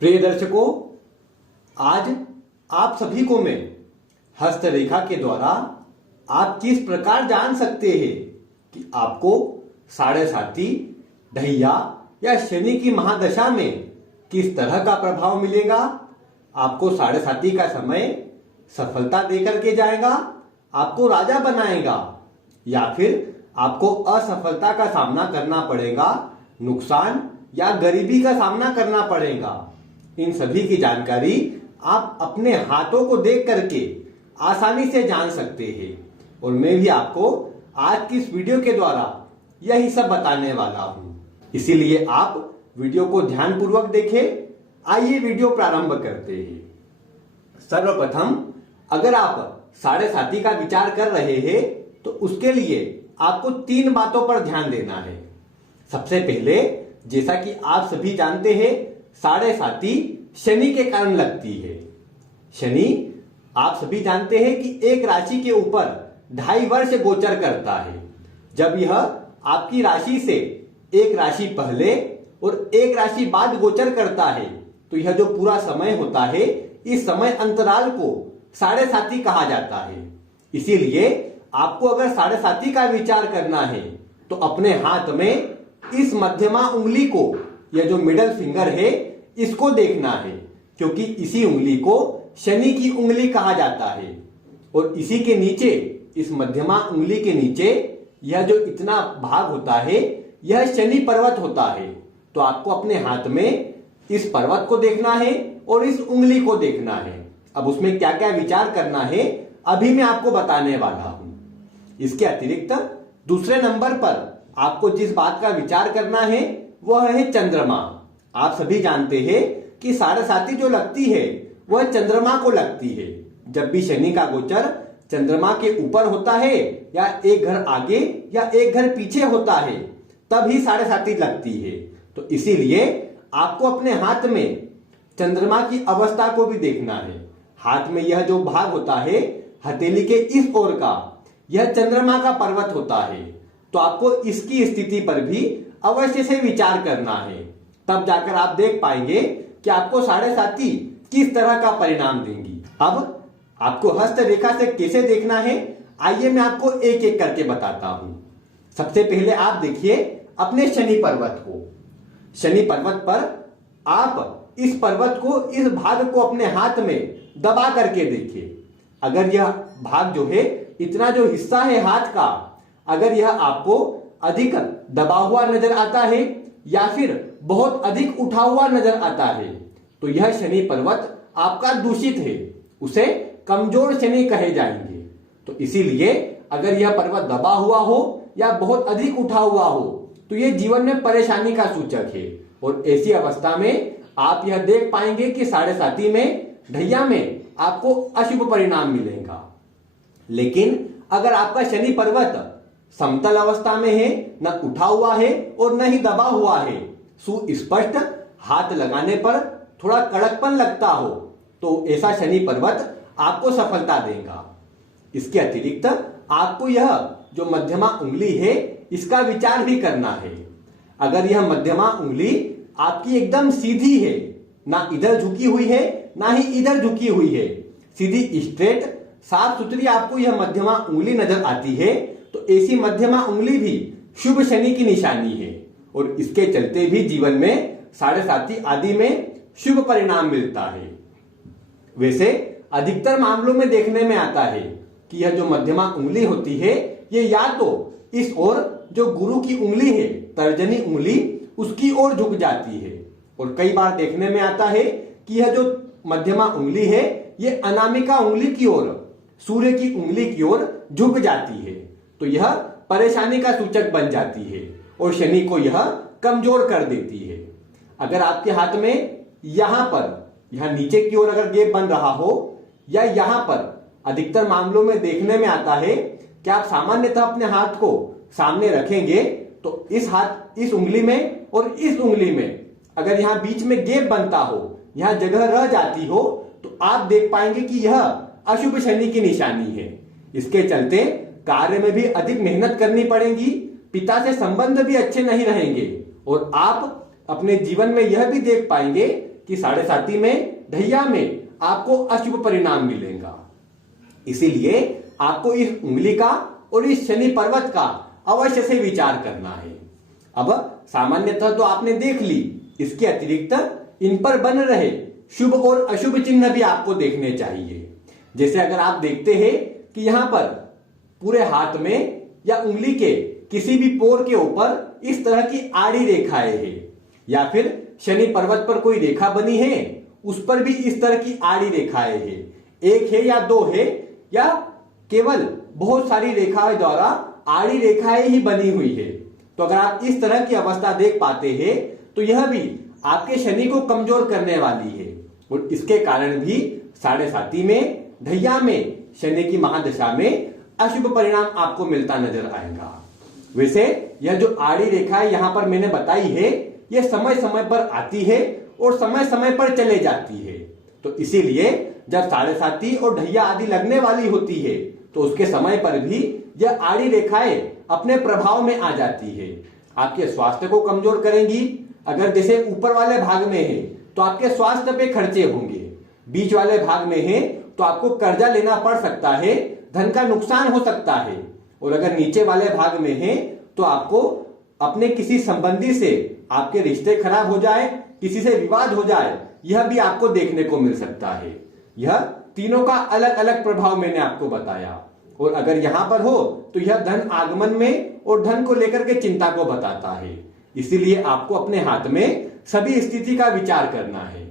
प्रिय दर्शकों, आज आप सभी को मैं हस्तरेखा के द्वारा आप किस प्रकार जान सकते हैं कि आपको साढ़े साती, ढैया या शनि की महादशा में किस तरह का प्रभाव मिलेगा। आपको साढ़े साती का समय सफलता देकर के जाएगा, आपको राजा बनाएगा, या फिर आपको असफलता का सामना करना पड़ेगा, नुकसान या गरीबी का सामना करना पड़ेगा। इन सभी की जानकारी आप अपने हाथों को देख करके आसानी से जान सकते हैं और मैं भी आपको आज की इस वीडियो के द्वारा यही सब बताने वाला हूं। इसीलिए आप वीडियो को ध्यानपूर्वक देखें। आइए वीडियो प्रारंभ करते हैं। सर्वप्रथम, अगर आप साढ़े साती का विचार कर रहे हैं तो उसके लिए आपको 3 बातों पर ध्यान देना है। सबसे पहले, जैसा कि आप सभी जानते हैं, साढ़े साती शनि के कारण लगती है। शनि आप सभी जानते हैं कि एक राशि के ऊपर 2.5 वर्ष गोचर करता है। जब यह आपकी राशि से एक राशि पहले और एक राशि बाद गोचर करता है तो यह जो पूरा समय होता है, इस समय अंतराल को साढ़े साती कहा जाता है। इसीलिए आपको अगर साढ़े साती का विचार करना है तो अपने हाथ में इस मध्यमा उंगली को, यह जो मिडल फिंगर है, इसको देखना है, क्योंकि इसी उंगली को शनि की उंगली कहा जाता है। और इसी के नीचे, इस मध्यमा उंगली के नीचे यह जो इतना भाग होता है, यह शनि पर्वत होता है। तो आपको अपने हाथ में इस पर्वत को देखना है और इस उंगली को देखना है। अब उसमें क्या क्या विचार करना है अभी मैं आपको बताने वाला हूं। इसके अतिरिक्त दूसरे नंबर पर आपको जिस बात का विचार करना है वह है चंद्रमा। आप सभी जानते हैं कि साढ़े साती जो लगती है वह चंद्रमा को लगती है। जब भी शनि का गोचर चंद्रमा के ऊपर होता है या एक घर आगे या एक घर पीछे होता है, तब ही साढ़े साती लगती है। तो इसीलिए आपको अपने हाथ में चंद्रमा की अवस्था को भी देखना है। हाथ में यह जो भाग होता है हथेली के इस ओर का, यह चंद्रमा का पर्वत होता है। तो आपको इसकी स्थिति पर भी अवश्य से विचार करना है, तब जाकर आप देख पाएंगे कि आपको साढ़े साती किस तरह का परिणाम देंगी। अब आपको हस्तरेखा से कैसे देखना है, आइए मैं आपको एक एक करके बताता हूं। सबसे पहले आप देखिए अपने शनि पर्वत को। शनि पर्वत पर आप इस पर्वत को, इस भाग को अपने हाथ में दबा करके देखिए। अगर यह भाग जो है, इतना जो हिस्सा है हाथ का, अगर यह आपको अधिक दबा हुआ नजर आता है या फिर बहुत अधिक उठा हुआ नजर आता है तो यह शनि पर्वत आपका दूषित है, उसे कमजोर शनि कहे जाएंगे। तो इसीलिए अगर यह पर्वत दबा हुआ हो या बहुत अधिक उठा हुआ हो तो यह जीवन में परेशानी का सूचक है। और ऐसी अवस्था में आप यह देख पाएंगे कि साढ़े साती में, ढैया में आपको अशुभ परिणाम मिलेगा। लेकिन अगर आपका शनि पर्वत समतल अवस्था में है, न उठा हुआ है और न ही दबा हुआ है, सुस्पष्ट, हाथ लगाने पर थोड़ा कड़कपन लगता हो, तो ऐसा शनि पर्वत आपको सफलता देगा। इसके अतिरिक्त आपको यह जो मध्यमा उंगली है, इसका विचार भी करना है। अगर यह मध्यमा उंगली आपकी एकदम सीधी है, ना इधर झुकी हुई है ना ही इधर झुकी हुई है, सीधी स्ट्रेट साफ सुथरी आपको यह मध्यमा उंगली नजर आती है, तो ऐसी मध्यमा उंगली भी शुभ शनि की निशानी है और इसके चलते भी जीवन में साढ़े साती आदि में शुभ परिणाम मिलता है। वैसे अधिकतर मामलों में देखने में आता है कि यह जो मध्यमा उंगली होती है, ये या तो इस ओर जो गुरु की उंगली है, तर्जनी उंगली, उसकी ओर झुक जाती है, और कई बार देखने में आता है कि यह जो मध्यमा उंगली है ये अनामिका उंगली की ओर, सूर्य की उंगली की ओर झुक जाती है। तो यह परेशानी का सूचक बन जाती है और शनि को यह कमजोर कर देती है। अगर आपके हाथ में यहां पर, यहां नीचे की ओर अगर गैप बन रहा हो या यहां पर, अधिकतर मामलों में देखने में आता है कि आप सामान्यतः अपने हाथ को सामने रखेंगे तो इस उंगली में और इस उंगली में अगर यहां बीच में गैप बनता हो, यहां जगह रह जाती हो, तो आप देख पाएंगे कि यह अशुभ शनि की निशानी है। इसके चलते कार्य में भी अधिक मेहनत करनी पड़ेगी, पिता से संबंध भी अच्छे नहीं रहेंगे और आप अपने जीवन में यह भी देख पाएंगे कि साढ़े साती में ढैया में आपको अशुभ परिणाम मिलेगा। इसीलिए आपको इस उंगली का और इस शनि पर्वत का अवश्य से विचार करना है। अब सामान्यतः तो आपने देख ली, इसके अतिरिक्त इन पर बन रहे शुभ और अशुभ चिन्ह भी आपको देखने चाहिए। जैसे अगर आप देखते हैं कि यहां पर पूरे हाथ में या उंगली के किसी भी पोर के ऊपर इस तरह की आड़ी रेखाएं हैं, या फिर शनि पर्वत पर कोई रेखा बनी है उस पर भी इस तरह की आड़ी रेखाएं हैं, एक है या दो है या केवल बहुत सारी रेखाएं द्वारा आड़ी रेखाएं ही बनी हुई है, तो अगर आप इस तरह की अवस्था देख पाते हैं तो यह भी आपके शनि को कमजोर करने वाली है और इसके कारण भी साढ़े साती में ढैया में शनि की महादशा में अशुभ परिणाम आपको मिलता नजर आएगा। वैसे यह जो आड़ी रेखा यहां पर मैंने बताई है यह समय समय पर आती है और समय समय पर चले जाती है, तो इसीलिए जब साढ़े साती और ढैया आदि लगने वाली होती है तो उसके समय पर भी यह आड़ी रेखाएं अपने प्रभाव में आ जाती है, आपके स्वास्थ्य को कमजोर करेंगी। अगर जैसे ऊपर वाले भाग में है तो आपके स्वास्थ्य पे खर्चे होंगे, बीच वाले भाग में है तो आपको कर्जा लेना पड़ सकता है, धन का नुकसान हो सकता है, और अगर नीचे वाले भाग में है तो आपको अपने किसी संबंधी से आपके रिश्ते खराब हो जाए, किसी से विवाद हो जाए, यह भी आपको देखने को मिल सकता है। यह तीनों का अलग अलग प्रभाव मैंने आपको बताया, और अगर यहां पर हो तो यह धन आगमन में और धन को लेकर के चिंता को बताता है। इसीलिए आपको अपने हाथ में सभी स्थिति का विचार करना है।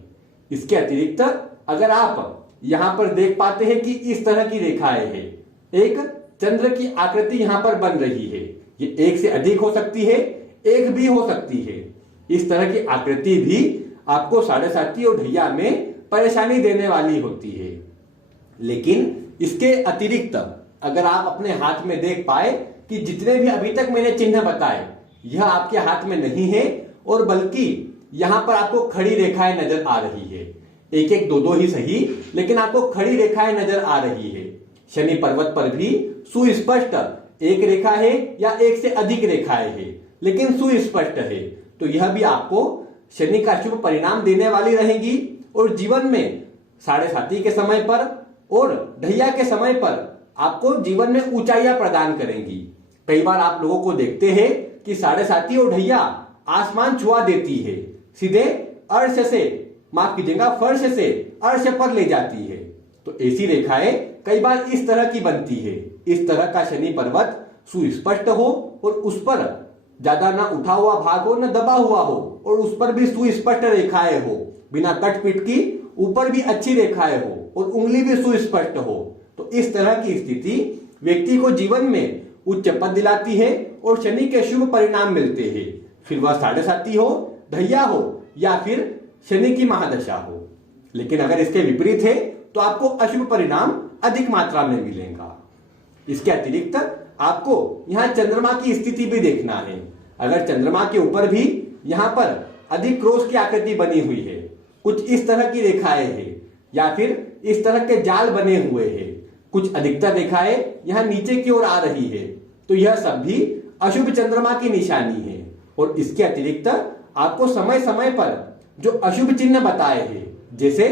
इसके अतिरिक्त अगर आप यहां पर देख पाते हैं कि इस तरह की रेखाएं हैं, एक चंद्र की आकृति यहां पर बन रही है, ये एक से अधिक हो सकती है, एक भी हो सकती है। इस तरह की आकृति भी आपको साढ़े साती और ढैया में परेशानी देने वाली होती है। लेकिन इसके अतिरिक्त अगर आप अपने हाथ में देख पाए कि जितने भी अभी तक मैंने चिन्ह बताए यह आपके हाथ में नहीं है, और बल्कि यहां पर आपको खड़ी रेखाएं नजर आ रही है, एक एक दो दो ही सही, लेकिन आपको खड़ी रेखाएं नजर आ रही है। शनि पर्वत पर भी सुस्पष्ट एक रेखा है या एक से अधिक रेखाएं है, लेकिन सुस्पष्ट है, तो यह भी आपको शनि का शुभ परिणाम देने वाली रहेगी। और जीवन में साढ़े साती के समय पर और ढैया के समय पर आपको जीवन में ऊंचाइयां प्रदान करेंगी। कई बार आप लोगों को देखते हैं कि साढ़े साती और ढैया आसमान छुआ देती है, सीधे अर्श से, माफ कीजिएगा, फर्श से अर्श पर ले जाती है। तो ऐसी रेखाएं कई बार इस तरह की बनती है। इस तरह का शनि पर्वत सुस्पष्ट हो और उस पर ज्यादा ना उठा हुआ भाग हो, ना दबा हुआ हो, और उस पर भी सुस्पष्ट रेखाएं हो, बिना कट पीट की, ऊपर भी अच्छी रेखाएं हो और उंगली भी सुस्पष्ट हो, तो इस तरह की स्थिति व्यक्ति को जीवन में उच्च पद दिलाती है और शनि के शुभ परिणाम मिलते हैं, फिर वह साढ़े साती हो, ढैया हो या फिर शनि की महादशा हो। लेकिन अगर इसके विपरीत है तो आपको अशुभ परिणाम अधिक मात्रा में मिलेगा। इसके अतिरिक्त आपको यहाँ चंद्रमा की स्थिति भी देखना है। अगर चंद्रमा के ऊपर भी यहाँ पर अधिक क्रॉस की आकृति बनी हुई है, कुछ इस तरह की रेखाएं हैं या फिर इस तरह के जाल बने हुए हैं, कुछ अधिकतर रेखाएं यहाँ नीचे की ओर आ रही है, तो यह सब भी अशुभ चंद्रमा की निशानी है। और इसके अतिरिक्त आपको समय समय पर जो अशुभ चिन्ह बताए हैं, जैसे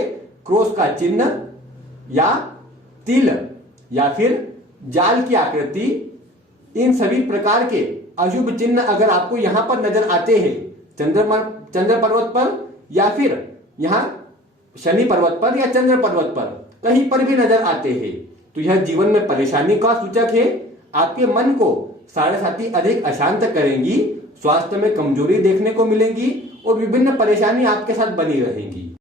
क्रॉस का चिन्ह या तिल या फिर जाल की आकृति, इन सभी प्रकार के अशुभ चिन्ह अगर आपको यहां पर नजर आते हैं चंद्र पर्वत पर या फिर यहां शनि पर्वत पर या चंद्र पर्वत पर कहीं पर भी नजर आते हैं, तो यह जीवन में परेशानी का सूचक है। आपके मन को साढ़े साती अधिक अशांत करेंगी, स्वास्थ्य में कमजोरी देखने को मिलेगी और विभिन्न परेशानी आपके साथ बनी रहेंगी।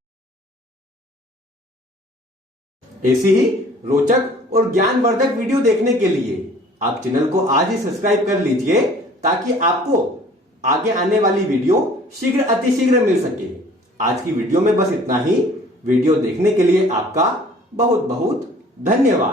ऐसी ही रोचक और ज्ञानवर्धक वीडियो देखने के लिए आप चैनल को आज ही सब्सक्राइब कर लीजिए, ताकि आपको आगे आने वाली वीडियो शीघ्र अतिशीघ्र मिल सके। आज की वीडियो में बस इतना ही। वीडियो देखने के लिए आपका बहुत बहुत धन्यवाद।